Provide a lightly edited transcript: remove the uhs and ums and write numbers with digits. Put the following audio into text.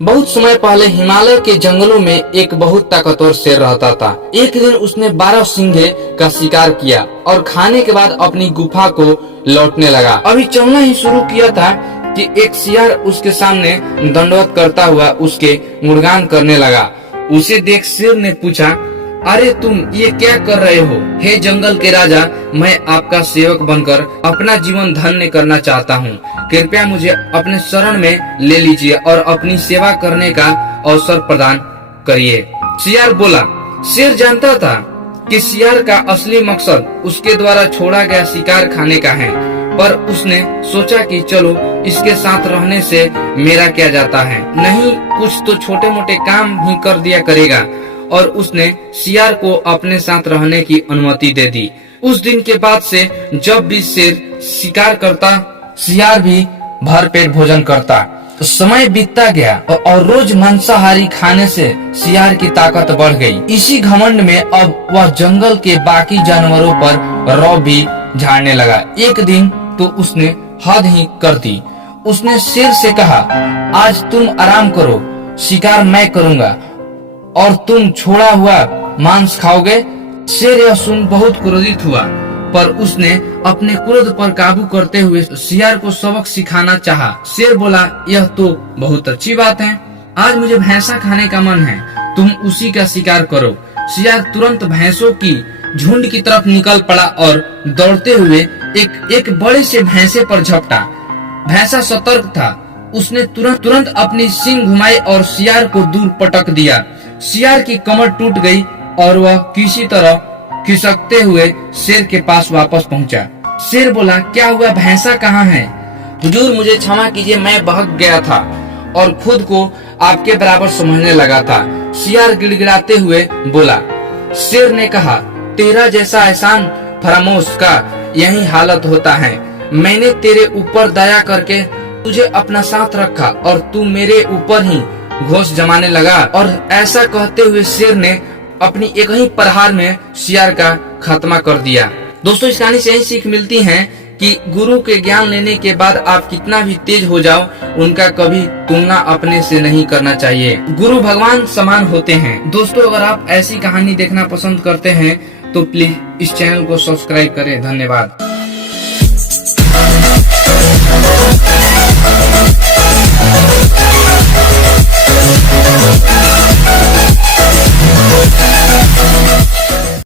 बहुत समय पहले हिमालय के जंगलों में एक बहुत ताकतवर शेर रहता था। एक दिन उसने 12 सिंघे का शिकार किया और खाने के बाद अपनी गुफा को लौटने लगा। अभी चलना ही शुरू किया था कि एक शियार उसके सामने दंडवत करता हुआ उसके गुणगान करने लगा। उसे देख शेर ने पूछा, अरे तुम ये क्या कर रहे हो? हे जंगल के राजा, मैं आपका सेवक बनकर अपना जीवन धन्य करना चाहता हूँ। कृपया मुझे अपने शरण में ले लीजिए और अपनी सेवा करने का अवसर प्रदान करिए। शियार बोला। शेर जानता था कि शियार का असली मकसद उसके द्वारा छोड़ा गया शिकार खाने का है, पर उसने सोचा कि चलो इसके साथ रहने से मेरा क्या जाता है, नहीं कुछ तो छोटे मोटे काम ही कर दिया करेगा। और उसने शियार को अपने साथ रहने की अनुमति दे दी। उस दिन के बाद से जब भी शेर शिकार करता, शियार भी भरपेट भोजन करता। तो समय बीतता गया और रोज मांसाहारी खाने से शियार की ताकत बढ़ गई। इसी घमंड में अब वह जंगल के बाकी जानवरों पर रौब भी झाड़ने लगा। एक दिन तो उसने हद ही कर दी। उसने शेर से कहा, आज तुम आराम करो, शिकार मैं करूंगा और तुम छोड़ा हुआ मांस खाओगे। शेर यह सुन बहुत क्रोधित हुआ, पर उसने अपने क्रोध पर काबू करते हुए शियार को सबक सिखाना चाहा। शेर बोला, यह तो बहुत अच्छी बात है, आज मुझे भैंसा खाने का मन है, तुम उसी का शिकार करो। शियार तुरंत भैंसों की झुंड की तरफ निकल पड़ा और दौड़ते हुए एक बड़े से भैंसे पर झपटा। भैंसा सतर्क था, उसने तुरंत अपनी सींग घुमाई और शियार को दूर पटक दिया। शियार की कमर टूट गई और वह किसी तरह खिसकते हुए शेर के पास वापस पहुंचा। शेर बोला, क्या हुआ, भैंसा कहाँ है? हुजूर मुझे क्षमा कीजिए, मैं बहक गया था और खुद को आपके बराबर समझने लगा था। शियार गिड़गिड़ाते हुए बोला। शेर ने कहा, तेरा जैसा एहसान फरामोश का यही हालत होता है। मैंने तेरे ऊपर दया करके तुझे अपना साथ रखा और तू मेरे ऊपर ही घोष जमाने लगा। और ऐसा कहते हुए शेर ने अपनी एक ही प्रहार में शियार का खात्मा कर दिया। दोस्तों, इस कहानी से यही सीख मिलती है कि गुरु के ज्ञान लेने के बाद आप कितना भी तेज हो जाओ, उनका कभी तुलना अपने से नहीं करना चाहिए। गुरु भगवान समान होते हैं। दोस्तों, अगर आप ऐसी कहानी देखना पसंद करते हैं तो प्लीज इस चैनल को सब्सक्राइब करें। धन्यवाद।